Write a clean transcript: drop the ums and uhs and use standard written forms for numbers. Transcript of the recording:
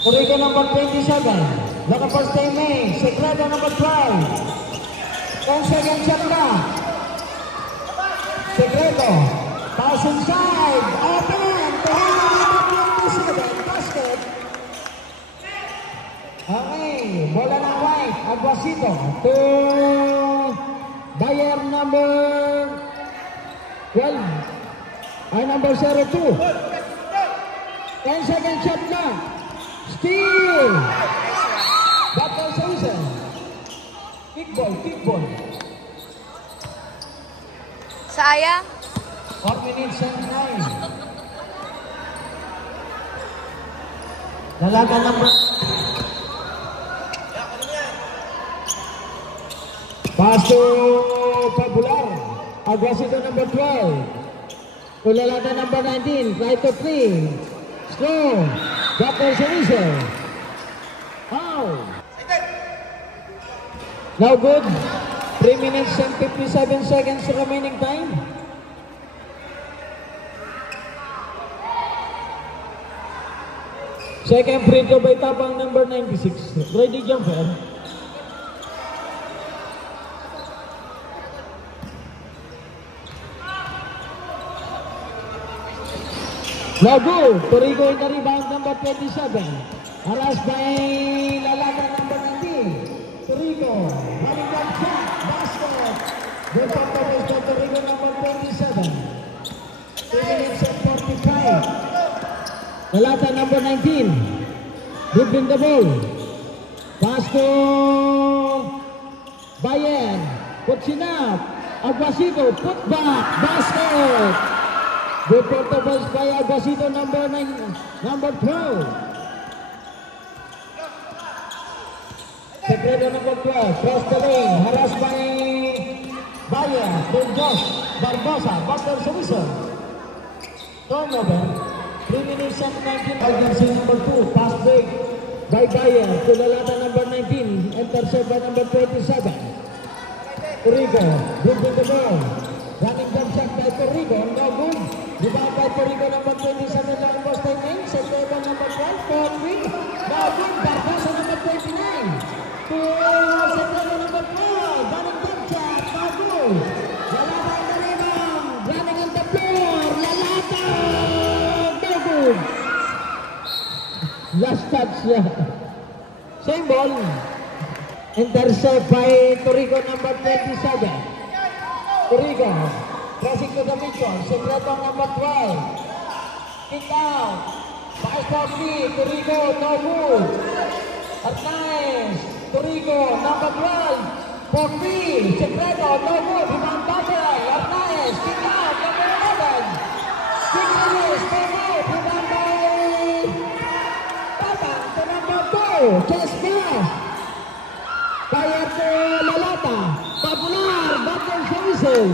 Torico number 27. Look at first teammate. Secreto number 12. 10 seconds shot na. Secreto. Pass inside. Open. Torico number 27. Basket. Okay. Bola ng White. Aguasito. To Bayer number 12. Ay number 02. 10 seconds shot na. Steal! Battle Susan. Kickball. Sayang. 4 minutes and 9. Dalaga number. Pass to Pabular. Aguasito number 12. Ulalada number 19. Try to 3. Score. Battle Susan. Foul. Now good. 3 minutes and 57 seconds remaining time. Second free throw by Tapang number 96. Ready jumper. Now good. Torico in the rebound number 27. Harassed by Lalaga number 19. Torico. Running back shot. Basket. Good up the base by Torico number 27. 3 minutes and 45. Lalata number 19. Dribbling the ball. Pass to Bayer. Puts it up. Aguasito. Put back. Basket. Good portables by Aguasito number 12. Secreto number 12. Cross the lane. Harassed by Bayer. Then Josh Barbosa. Butler Solution. Turnover. 3 minutes and 19. Agency number 2. Pass break by Bayer to Lalata number 19. Intercept by number 27. Torico. Dribbling the ball. Running jump shot by Torico. No good. Rebound by Torico number 27. Long post time. Secreto number 12. 4-3. No good. Barbosa number 29. To Secreto number 12. Running jump shot. No good. Lalata on the rebound. Running on the floor. Lalata. No good. Last touch. Same ball. Intercept by Torico number 27. Torico. Crossing to the middle. Secreto number 12. Kick out. Pass for free. Torico, no good. At nice. Torico number 12. For free. Secreto, no good. Rebound battle. At nice. Kick out. Number 11. Kick release. Time out. Rebound by Tapang to number 2. Chest pass. Bayer to Lalata. Pabular. Battle Susan.